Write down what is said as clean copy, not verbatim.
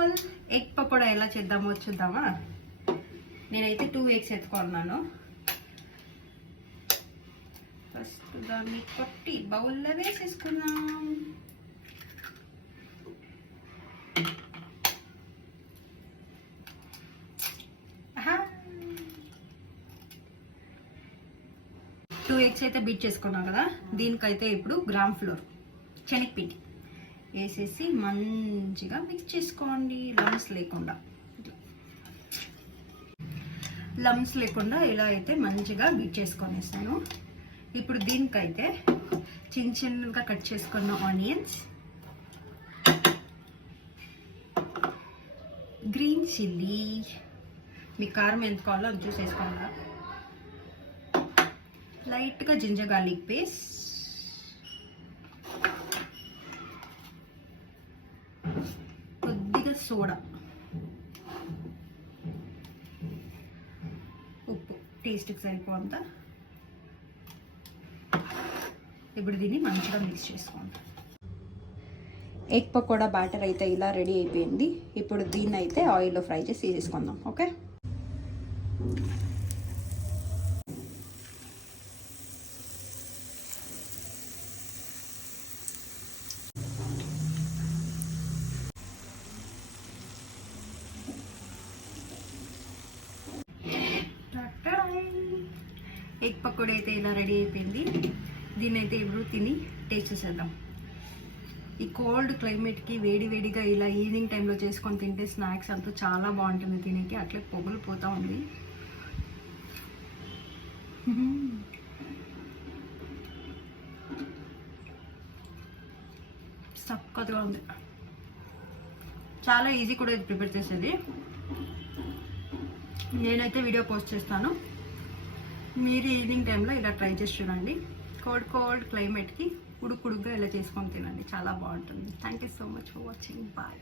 All, egg pakoda ఎలా చేద్దామో చూద్దామా. నేనైతే 2 eggs ఎత్తుకున్నాను. ఫస్ట్ దాన్ని కొట్టి బౌల్లో వేసేసుకున్నాం. టూ ఎగ్స్ అయితే బీట్ చేసుకున్నాం కదా, దీనికైతే ఇప్పుడు గ్రామ్ ఫ్లోర్ శనగపిండి వేసేసి మంచిగా మిక్స్ చేసుకోండి. లమ్స్ లేకుండా ఇలా అయితే మంచిగా బీట్ చేసుకొనేస్తాను. ఇప్పుడు దీనికైతే చిన్న చిన్నగా కట్ చేసుకున్న ఆనియన్స్, గ్రీన్ చిల్లీ, మీ కారం ఎంత కావాలో అది చూసి వేసుకోండి. లైట్గా జింజర్ గార్లిక్ పేస్ట్, కొద్దిగా సోడా, ఉప్పు టేస్ట్కి సరిపోంత. ఇప్పుడు దీన్ని మంచిగా మిక్స్ చేసుకోండి. ఎగ్ పకోడా బ్యాటర్ అయితే ఇలా రెడీ అయిపోయింది. ఇప్పుడు దీన్ని అయితే ఆయిల్లో ఫ్రై చేసి తీసేసుకుందాం. ఓకే, ఎగ్ పకోడా అయితే ఇలా రెడీ అయిపోయింది. దీన్ని అయితే ఇప్పుడు తిని టేస్ట్ చేసేద్దాం. ఈ కోల్డ్ క్లైమేట్కి వేడివేడిగా ఇలా ఈవినింగ్ టైంలో చేసుకొని తింటే స్నాక్స్ అంతా చాలా బాగుంటుంది. తినేకి అట్లే పొగలు పోతూ ఉంది. చక్కగా ఉంది. చాలా ఈజీ కూడా ఇది ప్రిపేర్ చేసేది. నేనైతే వీడియో పోస్ట్ చేస్తాను. మీరు ఈవినింగ్ టైంలో ఇలా ట్రై చేసి చూడండి. కోల్డ్ క్లైమేట్కి ఉడుకుడుగ్గా ఇలా చేసుకొని తినండి, చాలా బాగుంటుంది. Thank you so much for watching. Bye.